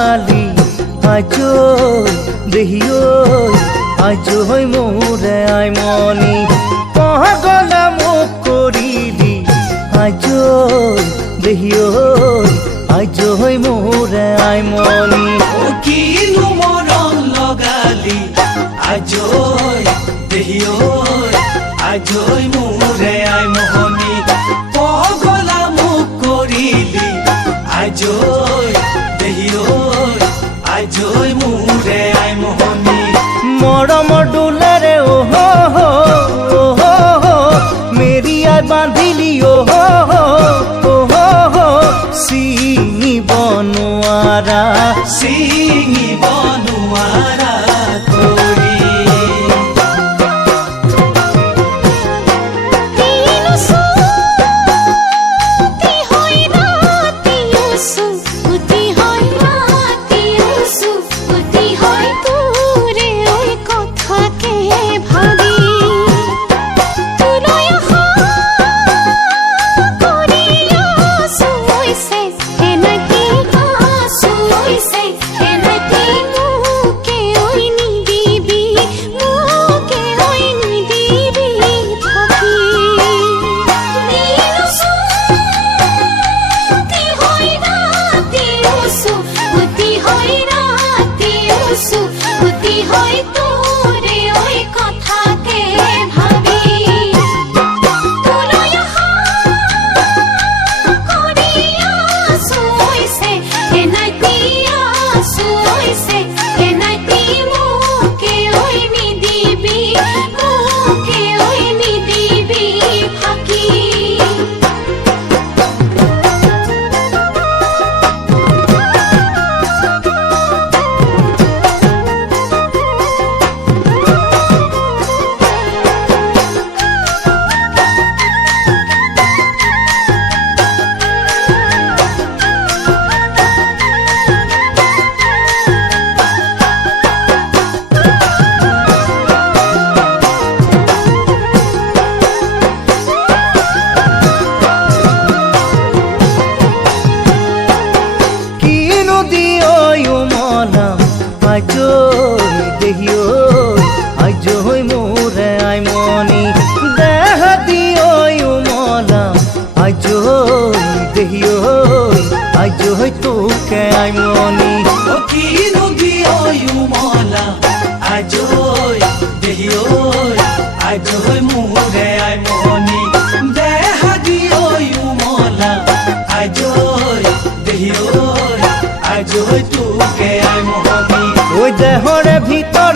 লগালি আজো দেহিও আজো মোরে আইমনি পাগলা মোক করিলি আজো দেহিও আজো মোরে আইমনি কিনো মৰম লগালি আজৈ দেহিঐ আজৈ মোৰে আইমনি পগলা মোক কৰিলি আজৈ দেহিঐ আজৈ মোৰে আইমনি মৰমৰ ডোলাৰে ওহো ওহো মেৰি আই বান্ধিলি ওহো ওহো চিঙিব নোৱাৰা চিঙিব নোৱাৰা কৰি আজৈ দেহিও আজৈ মোরে আইমনি দেহ দিও মলাম আজৈ দেহিও আজৈ তোকে আইমনি কিনো দিও মলা আজৈ দেহিঐ আজৈ মোৰে আইমনি দেহ দিও মলা আজৈ দেহিঐ আজৈ তোকে আইমনি ওই দেহরে ভিতর